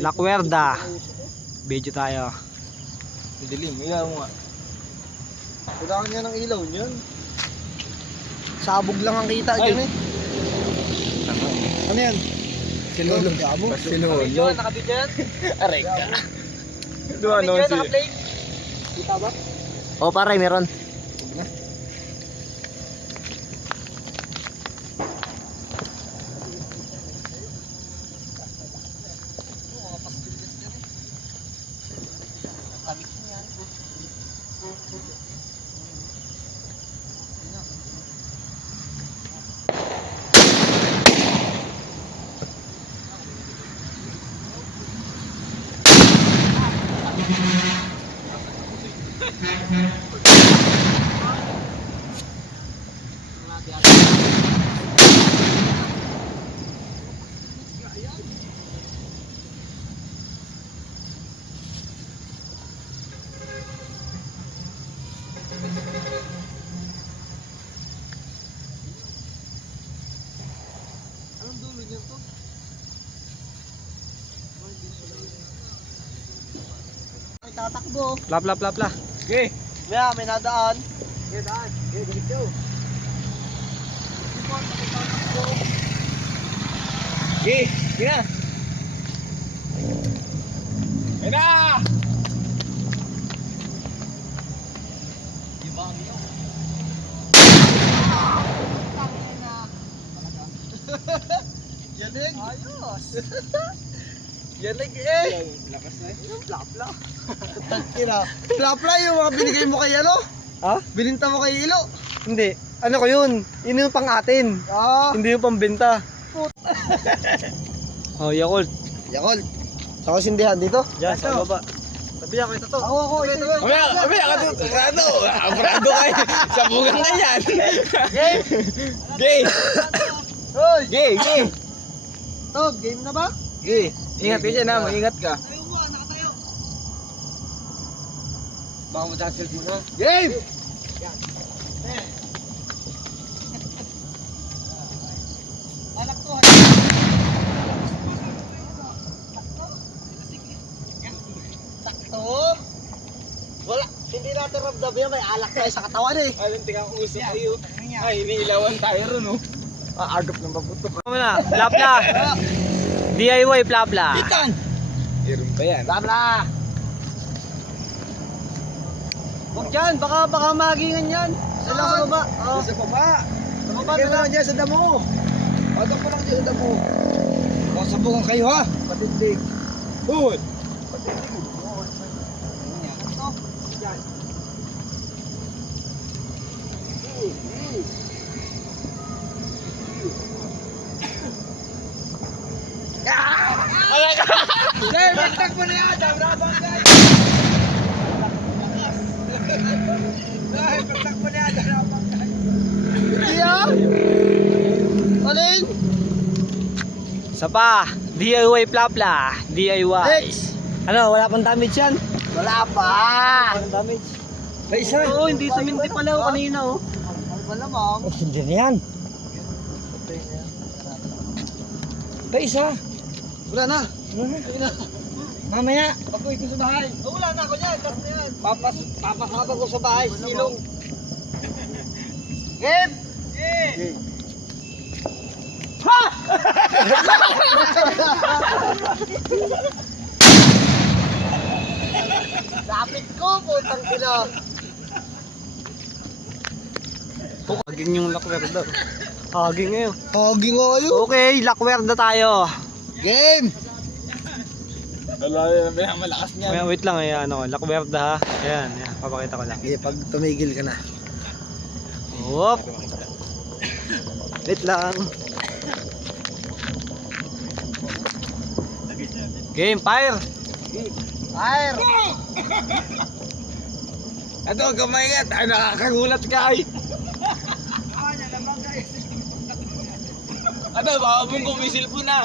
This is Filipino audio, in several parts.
Lakwerde. Video tayo. Dilim, ilaw mo nga. Kailangan niya ng ilaw niyan. Sabog lang ang kita dyan eh. Ano yan? Sinulog ka mo? Sinulog. Nakabidyo yan? Aray ka. Doon ano si... Kita ba? O pare, meron. Anong dulo niyan to? May tatakbo. Pla. Okay. Maya, may nadaan. May daan. Okay, ganito. Okay, sige na. Ayun na! Yanig. Ayos. Yanig eh. Lakas na eh. Yung plapla. Tagkira. Plapla yung mga binigay mo kay ano? Ha? Bininta mo kay Ilo. Hindi. Ano ko yun? Yun yung pang atin. Ah. Hindi yung pambenta. Oh, Yakult. Yakol. Sa kasindihan dito? Diyan, sa baba. Sabi ako ito to. Ako. Ito. Mamaya ka to. Prado. Prado kayo. Sabugan ka yan. Game. Gay. Hoy. Gay. Tog, game na ba? Gay. Ingat ka dyan ha. Maingat ka. Tayo mo, nakatayo. Baka matasil mo na. Game. Balak to. Sakto. Wala, hindi natin ramdam yan, may alak tayo sa katawan eh. Alam, tingnan ko usap tayo. Ay, iniilawan tayo ron, oh. Agap ng babutok. Ano na? Pla. DIY pla. Itan! Meron pa yan. Bla! Huwag dyan, baka magingan yan. Sa lang sa baba. Oh. Sa baba. Sa baba Lagyan mo na lang dyan sa damo. Agap mo lang dyan sa damo. Sabukan kayo ha. Patindig. Good. Dahil magtakbo na yan, dabrabang guys! Dahil magtakbo na yan, dabrabang guys! Iya! Alin? Isa pa. DIY pla. DIY. Next! Ano, wala pang damage yan? Wala pa! Walang damage. May isa! Oo, hindi suminti pala ako kanina oh. Malamang. Hindi na yan. May isa! Wala na. Mamaya. Pag-uwi ko sa bahay. Oh, wala na ako yan. Tapos na yan. Papasabag ko sa bahay. Silong. Game! Yeah. Ha! Lapit ko, putang ina. Haging yung lakwerde. Haging ngayon. Haging ngayon. Okay, lakwerde tayo. Game! Wala yan, malakas niyan. May wait lang, ano, lakwerde ha. Ayan, papakita ko lang. Okay, pag tumigil ka na. Whoop. Wait lang. Game, fire. Fire! Ito, kamayat! Ay, nakakagulat ka ay! Ano, baka mong kumisil po na!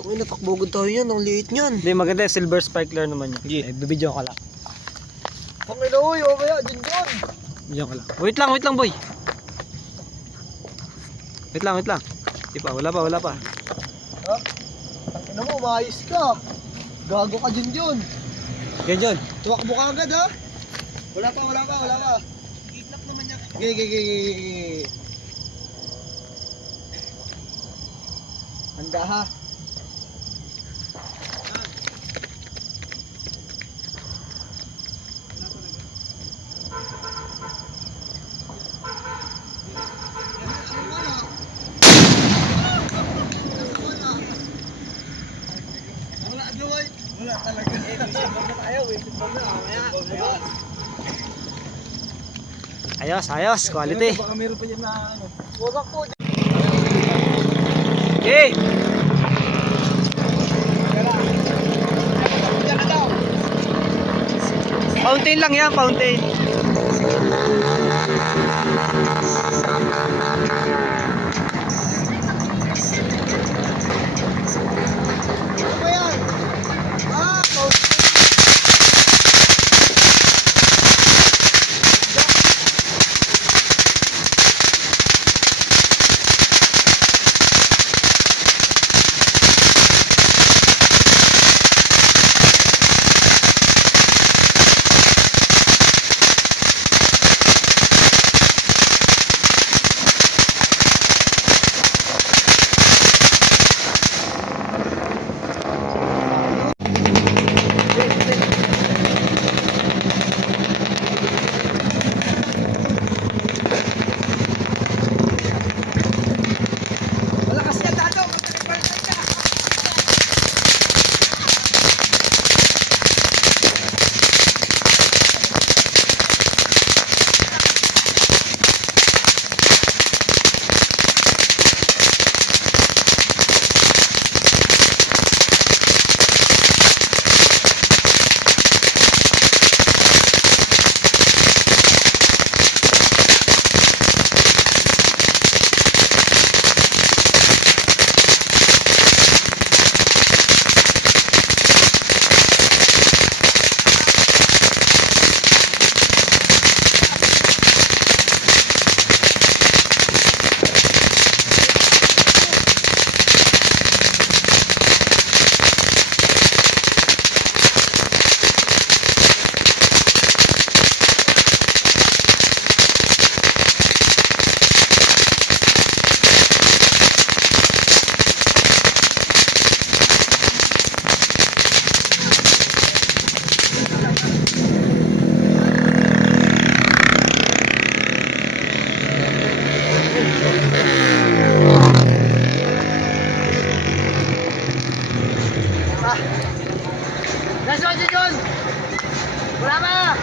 Tangin na, takbogod tayo yan. Ang liit niyan. Hindi, maganda yung silver sparkler naman yun. Yeah. Bibidyo ka lang. Tangin na, uy. O kaya, dyan. Bibidyo ka lang. Wait lang boy. Wait lang. Di pa, wala pa. Ha? Tangin na mo, maayos ka. Gago ka dyan. Yan John. Tuwakbo ka agad ha. Wala pa. Itlap naman niya. Gigi. Handa ha. Wala talaga. Ayos, quality. Baka meron pa dyan na ano. Wasak po. Okay. Fountain lang yan, fountain. Ano ba yan? Malakas yan, Dado. Magtagal-tagal ka. Last one, John! Wala pa!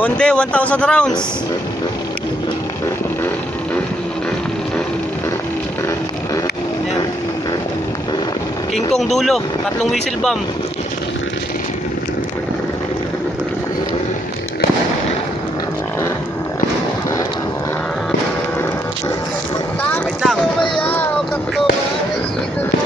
Konde, 1,000 rounds. Yan. King Kong dulo, 3 whistle bomb. Wait lang. Mamaya, o katlo, nag-iitan na.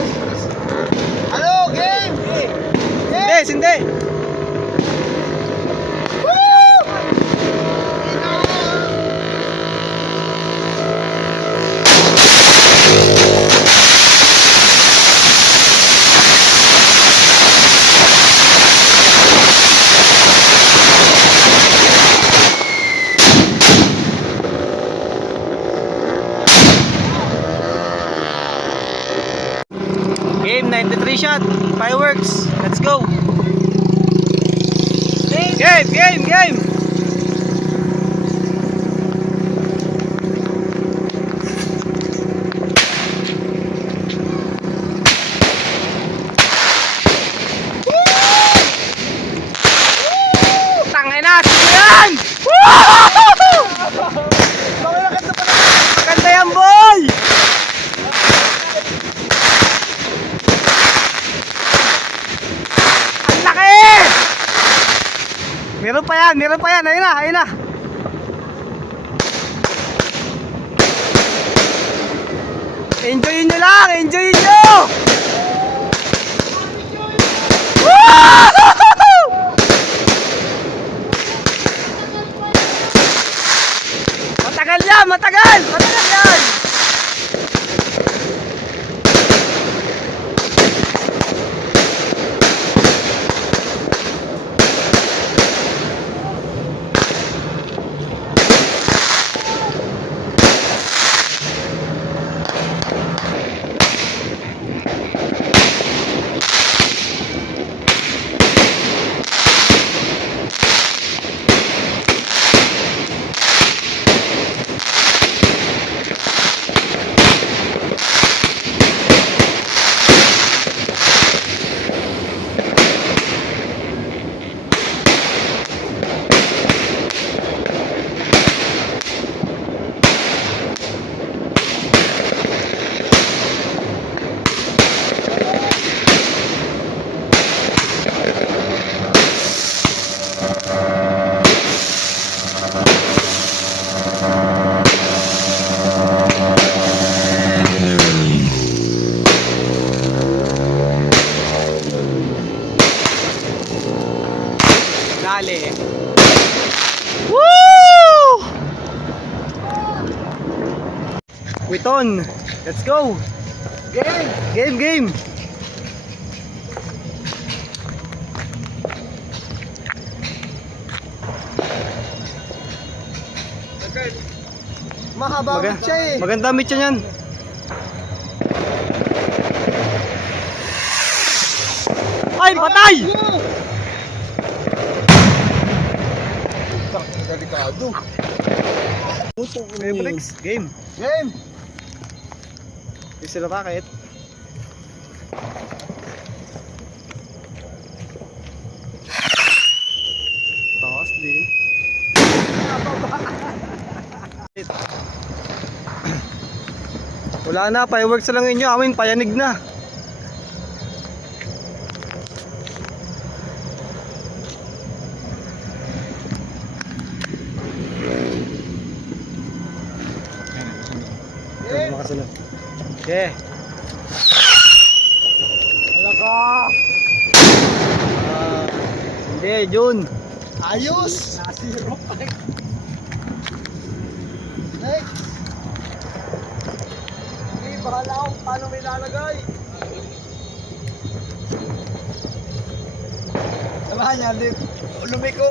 Fireworks. Let's go. Game. Tangay na, sige yan! Maganda yan, boy! Ang laki! Meron pa yan. Ayun na. Enjoyin nyo lang, Woo! Matagal yan! Dali. Woo! Witon, let's go. Game. Mahaba siya eh. Maganda meet siya yan. Ay, patay! Delikado. Game. Hindi sila bakit? Taas din. Wala na, fireworks na lang inyo. Amin, payanig na. Makasunod. Okay. Alaka. Hindi, Jun. Ayos. Nasiro pa. Next. Hindi, bahala ako paano may lalagay. Samahan niya, Lip. Lumiko.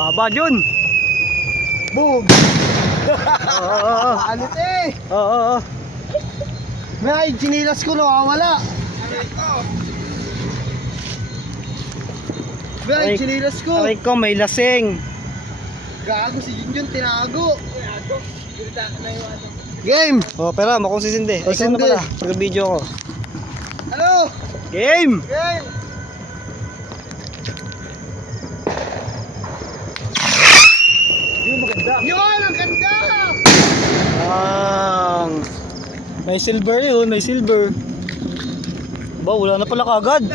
Baba, Jun. Boom. Oo. Alit eh. Oo. May chinilas ko nawawala. May chinilas ko. Aray ko, may lasing. Gago si Junjun, tinago. Game. Oh, pero mo kung sisindi. Ikaw na Sisindi. pala, pag-video ko. Ano? Game! Game. Yung maganda. Yun, ang ganda. May silver yun, may silver. Ba, wala na pala kagad.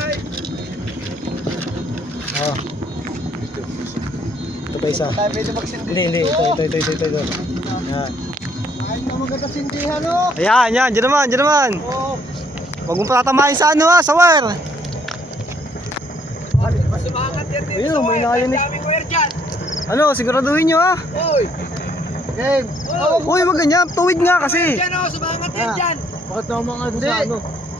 Ito pa isa. Tayo pwede magsindi. Hindi. Ito. Yan. Ay, magkakasindihan no. Ayan, dyan naman. Oh. Huwag mong patamahin sa ano sa wire. Mas umangat yan dito. Ayun, may nakayanig. Daming wire dyan. Ano, siguraduhin nyo ha. Oy. Game. Uy, wag ganyan. Tuwid nga kasi. Dyan o, sumangat yan dyan. Bakit naman mga Hindi.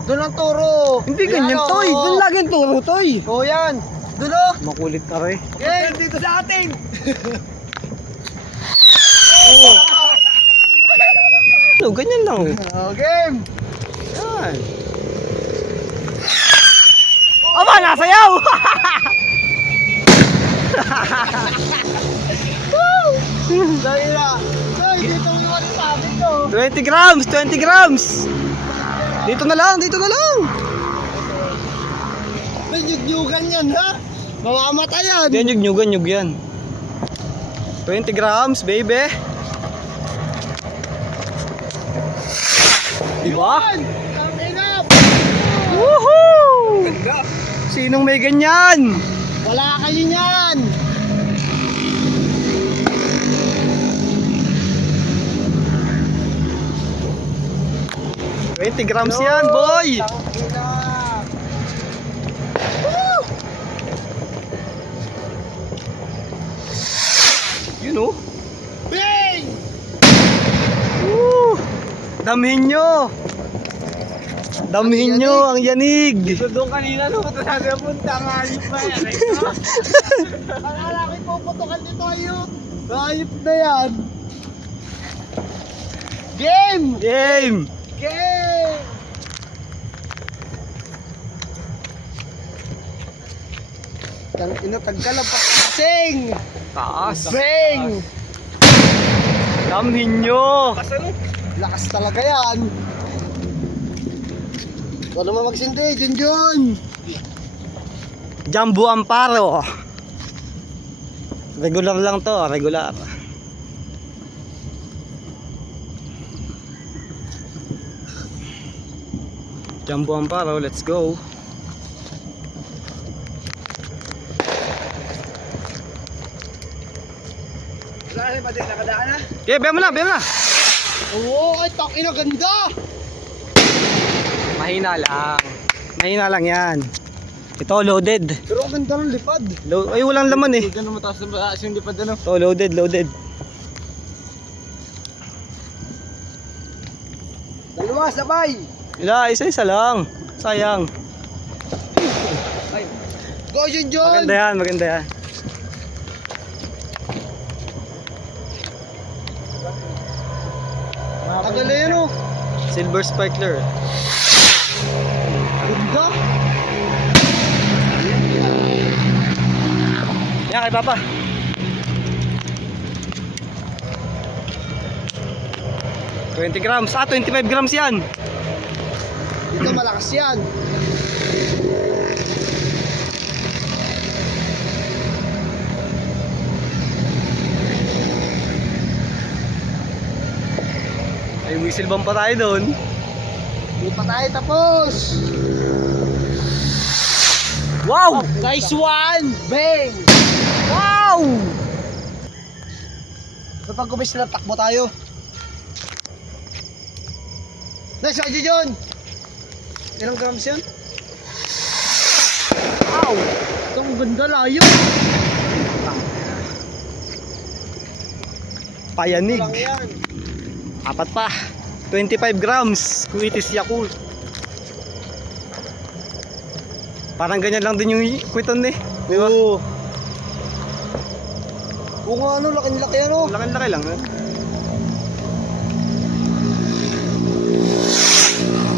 Doon ang turo. Hindi Yan, ganyan, oh. Toy. Doon laging turo, Toy. Oh, yan. Doon o. Makulit ka rin. Game. Dito sa atin. Ano, ganyan lang. Oh, game. Yan. Aba, nasayaw! Dahil na. Ay, dito mo yung sabi ko. 20 grams, 20 grams. Dito na lang, dito na lang. May nyug-nyugan yan, ha? Mamamatay yan. Hindi, nyug yan. 20 grams, baby. Diba? Ang inap. Woohoo! Sinong may ganyan? Wala kayo niyan. $20 grams yan, boy! Tangina. You know? Bing! Woo! Damhin nyo! Damhin nyo ang yanig! Doon kanina no, ito nagapunta ang hayop na yan. Akala ko puputukan dito hayop. Hayop na yan. Game! Game! Game! Tang ina tagkalap pa kasing! Taas! Bang! Damhin nyo! Lakas talaga yan. Ikaw naman magsindi, Junjun. Jumbo Amparo! Regular lang to, regular. Jumbo Amparo, let's go. Wala na ba din nakadaan na? Okay, baya mo na, baya mo na! Oo, ay takina ganda. Mahina lang. Mahina lang yan. Ito, loaded. Pero ang ganda ng lipad. Ay, walang laman eh. Ganda mataas na mataas yung lipad ano. Ito, loaded, loaded. Dalawa sabay. Isa-isa lang. Sayang. Go Junjun. Maganda yan, maganda yan. Tagal na yan oh. Silver sparkler. Ganda. Yan, kay Papa. $20 grams. 25 grams yan. Dito malakas yan. Ay, whistle bomb pa tayo doon. Hindi pa tayo tapos. Wow! Nice one. Bang. Wow! Kapag kumis na takbo tayo. Nice one Junjun. Ilang grams yan? Wow. Itong ganda layo. Payanig. Lang yan. Apat pa. 25 grams. Kung it is Yakult. Parang ganyan lang din yung kwiton eh. Di ba? Oo. Oo nga ano, laki-laki ano. Laki-laki lang eh.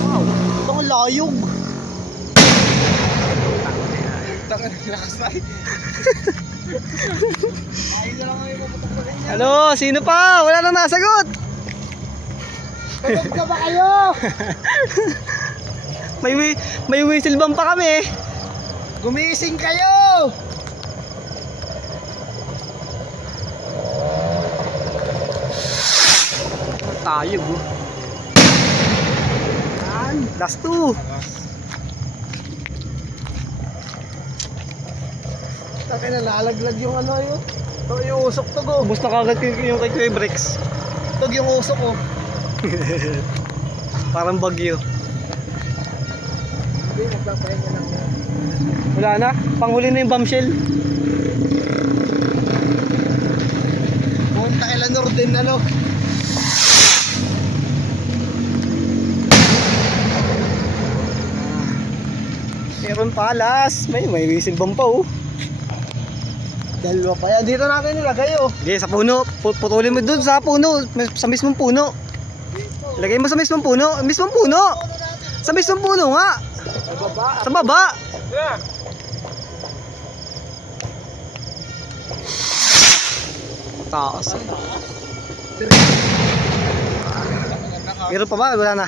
Wow. Ito ang layog. Tangan lakas ay. Ay na lang may puputok na ganyan. Ano? Sino pa? Wala nang nasagot. Tulog ka ba kayo? May whistle bomb pa kami eh. Gumising kayo! Tayo bro. Last two. Taki na nalaglag yung ano yun. Ito yung usok to go. Ubus na kagad yung kay Kuya Brex. Ito yung usok oh. Parang bagyo. Hindi, magpapahinga lang yan. Wala na. Panghuli na yung bombshell. Punta Eleanor din ano. Meron pa last. May whistle bomb pa oh. Dalawa pa yan. Dito natin nilagay oh. Okay, sa puno. Putulin mo dun sa puno. Sa mismong puno. Lagay mo sa mismong puno. Mismong puno. Sa mismong puno nga. Sa baba. Sa baba. Yeah. taas. Meron pa ba? Wala na.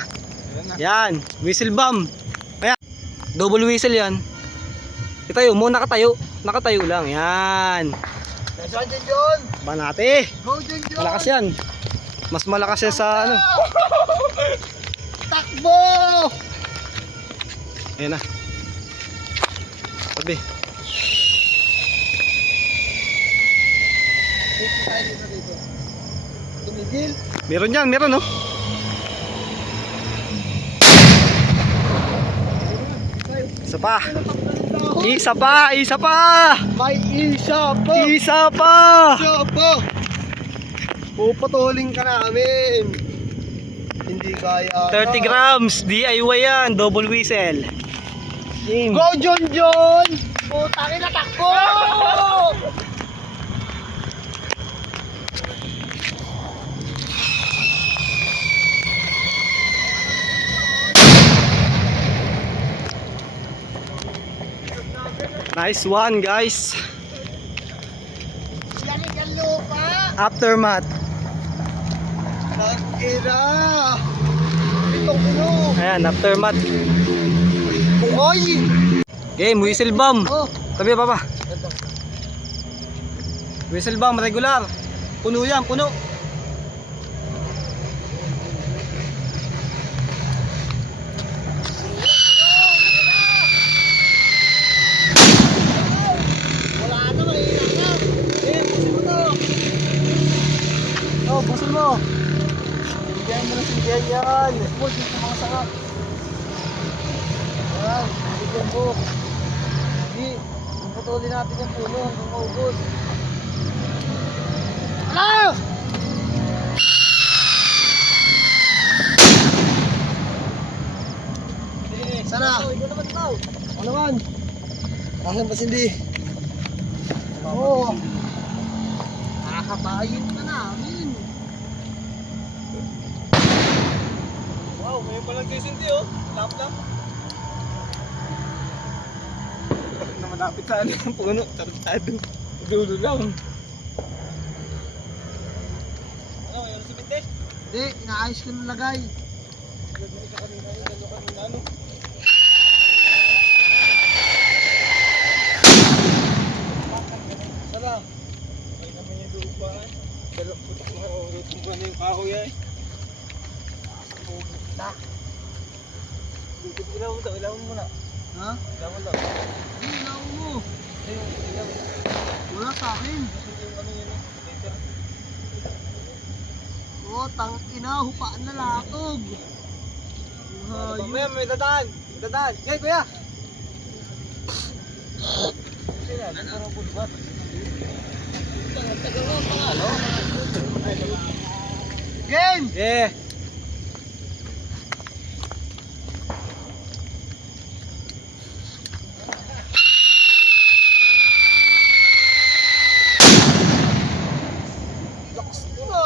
Yan, whistle bomb. Ayan, double whistle yan. Itayo mo, nakatayo. Nakatayo lang, yan. Nasaan dyan yun? Banate. Go dyan yun! Malakas yan. Mas malakas yan sa ano. Takbo! Ayan na. Sabi. Dito tayo dito. Tumigil. Meron yan, meron no. Isa pa. Isa pa, isa pa. May isa po! Isa pa. Isa po! Puputulin ka namin. Hindi kaya. 30 grams, DIY yan, double whistle. Game. Go John John! Putangin na takbo! Nice one, guys. Yan ang lupa! Aftermath. Ira! Itong puno! Ayan, aftermath. Buhay! Game, whistle bomb. Oh! Tabi pa pa. Whistle bomb, regular. Puno yan, puno. Wala na, mahina na! Eh, pusin mo to! Oh, busil mo. Sindihan mo na sindihan yan! Huwag yung mga sarap! Ayan, sindihan mo! Hindi, puputulin natin yung puno hanggang maubos! Ala! Sana! Ikaw naman ikaw! Ako naman! Asan ba sindi? Oo! Nakakabayin na namin! Wow, may palang kay Cindy oh. Lap-lap. Na malapit sa ano yung puno. Tarantado. Dulo lang. Ano, yung siminte? Hindi, inaayos ko ng lagay! Gagawin ka kanina yun. Galo kanina ano. Sana! Ay naman yung lupa. Dalok putok na ako. Rutong ba na yung kahoy ay. Na! Ilaw mo daw. Ilaw mo muna. Ha? Ilaw mo daw. Hindi, ilaw mo! Ayun, ilaw. Wala sa akin! Yung ano yun eh. Later. Oo, tangina, hupaan na latog! Hayop! Mamaya may dadaan. May dadaan. Ngay kuya. Kaya, ano parang bulbat. Tagal mo pangalo. Game! Yeah. Lakas na!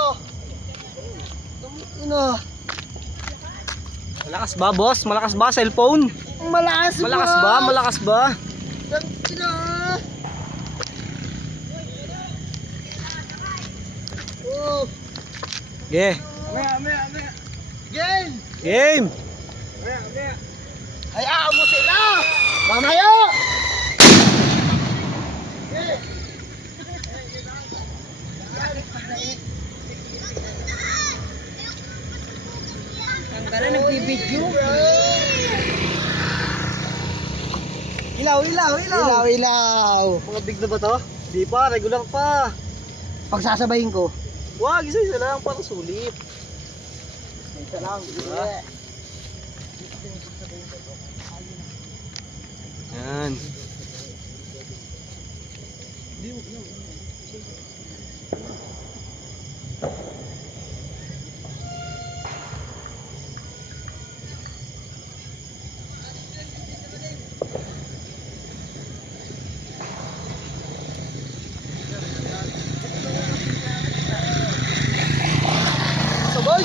Ina! Malakas ba, boss? Malakas ba cellphone? Malakas ba? Malakas ba? Malakas ba? Tangina! Oh! Yeah. Amaya! Game! Game. Hayaan mo sila! Mamaya! Ang gana nagbibidyo. Ilaw. Ilaw! Mga big na ba to? Di pa, regular pa. Pagsasabayin ko. Wag, isa lang para sulit. Isa lang. Yan. Sabay!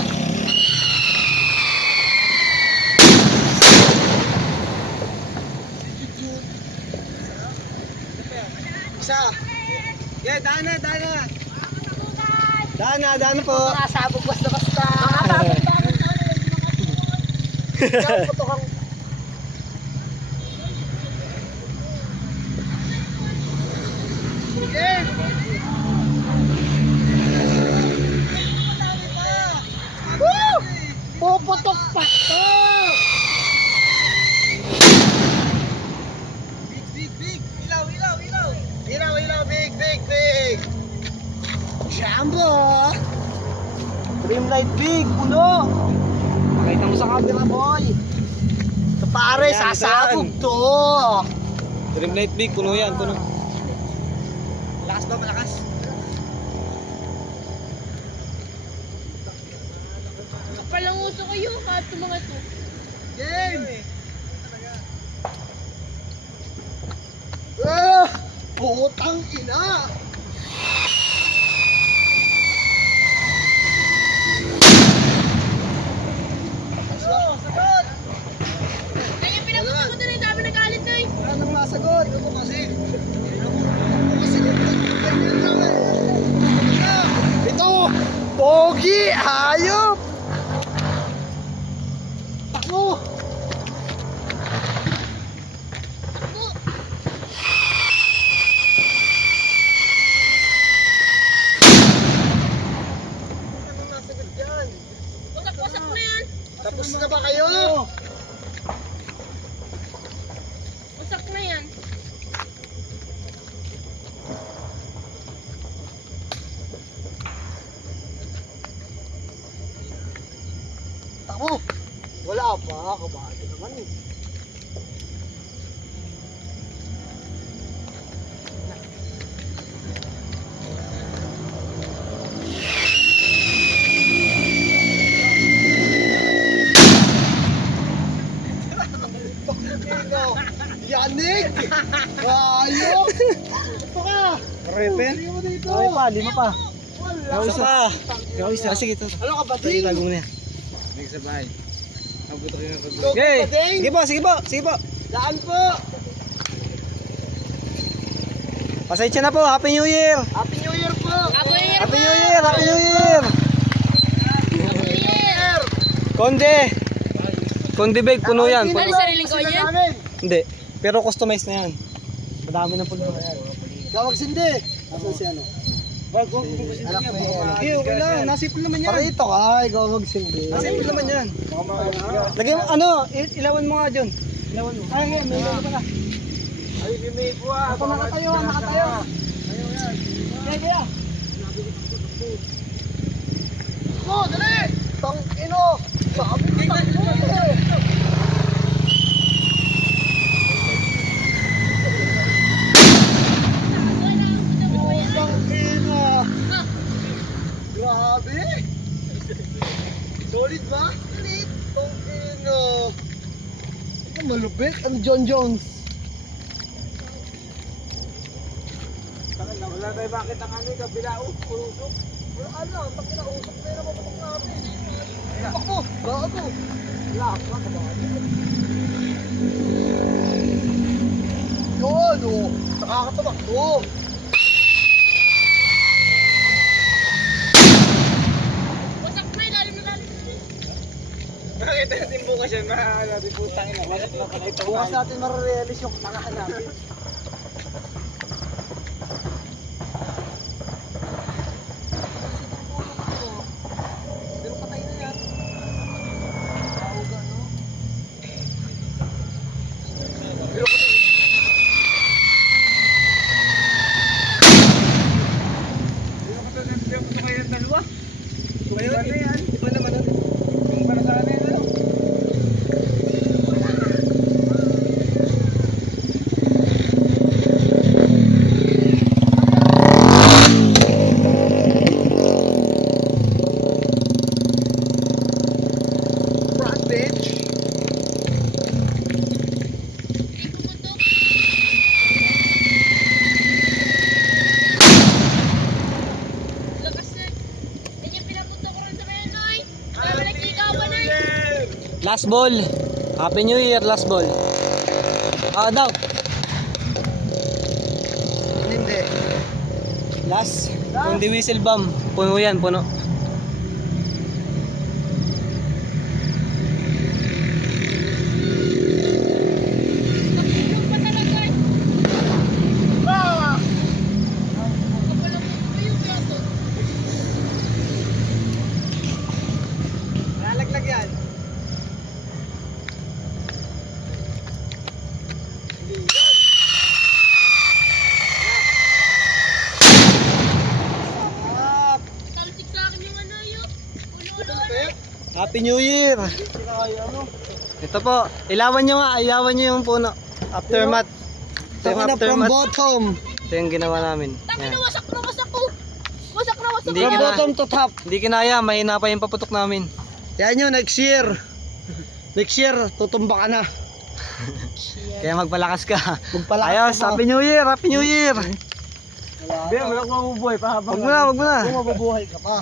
Isa! Yeah, daan na. Daan po. Nakasabog basta-basta. Nakasabog bakit ano? Ikaw, putok ang... Game! Woo! Puputok pa to! Big! Ilaw! Ilaw! Big! Jumbo! Dreamlight big! Puno! Pakita mo sa camera, boy! Ito pare, Ayan, sasabog ito to! Dreamlight big, puno yan, puno. Malakas ba? Malakas? Palang uso kayo, kahit yung mga to. Game! Ah! Putang ina! Sagot! Ay, yung pinapunta ko doon, ang dami nagalit na eh. Wala nang masagot. Ano kasi? Kasi ganyan lang eh. Ito! Pogi! Hayop! Takbo! Wala nang masagot dyan. Wasak-wasak na yan. Tapos na ba kayo? Wasak na yan. Takbo! Wala pa. Kabado naman eh. Yanig! Ayok! Ito ka! Repen? Hindi mo dito! Okay pa, lima pa. Wala! Isa pa. Ah, sige, ito. Ano ka ba, Sige, Ding? tago mo na yan. Go Okay, ka ba, Ding? sige po. Daan po! Pasensya na po, Happy New Year! Happy New Year po! Happy New Year Happy po! New Year! Happy New Year! Happy New Year! Konde bag, puno yan. Ano, sariling ko yan? Hindi, pero customized na yan. Madami ng puno. Gawag sindi! Asan si ano? Anak ko yan. Okay, okay lang. Nasipol naman yan. Para ito ka, ikaw magsindi. Nasipol naman yan. Lagyan mo, ano, ilawan mo nga dyan. Ilawan mo. Ay, ngayon, may ilawan pa na. Ay, may po ah. Ako nakatayo. Kaya. Go, dali! Tang ino! Sabi ko takbo eh! Tang ina! Grabe! Solid ba? Solid! Tang ina! Ang malupit! Ang John Jones! Wala tayo bakit ang ano, kabila usok. Wala ano, pag kinausok na yun ang mapatok natin. Takbo! Gago! Lahat na kabali. Yun oh! Nakakatabak to! Wasak na, lalim na. Makita natin bukas yan, natin putang ina. Bakit na pala ito? Bukas natin marirealize yung tangahan natin. Pero patay na yan. Kauga, no? Pero patay. Hindi ko kayo ng dalawa. Iba na yan. Iba naman ano. Yung para sa ano yan ano. Front bench. Hindi pumutok. Lakas na. Yan yung pinapunta ko rin sa mga noy. Kaya nagsigawan na eh. Last ball. Happy New Year, last ball. Daw. Hindi. Last. Kung di whistle bomb. Puno yan, puno. Tapos pa talaga eh. Kapalang mo yung piyato. Lalaglag yan. Talsik sa akin yung ano yun. Ulo-ulo. Happy New Year! Ito po, ilawan nyo nga, ilawan nyo yung puno. Aftermath. Ito yung Taka na from aftermath. bottom. Ito yung ginawa namin. Tangin Yan. na wasak na wasak ko. Wasak na wasak Hindi From ka na- bottom to top. Hindi kinaya, mahina pa yung paputok namin. Yan yun, next year. Next year, tutumba ka na. Kaya magpalakas ka. Magpalakas Ayos, ka pa. Happy New Year! Happy New Year! Wala ka mabubuhay pa habang Wag mo na, wag mo na. mabubuhay ka pa.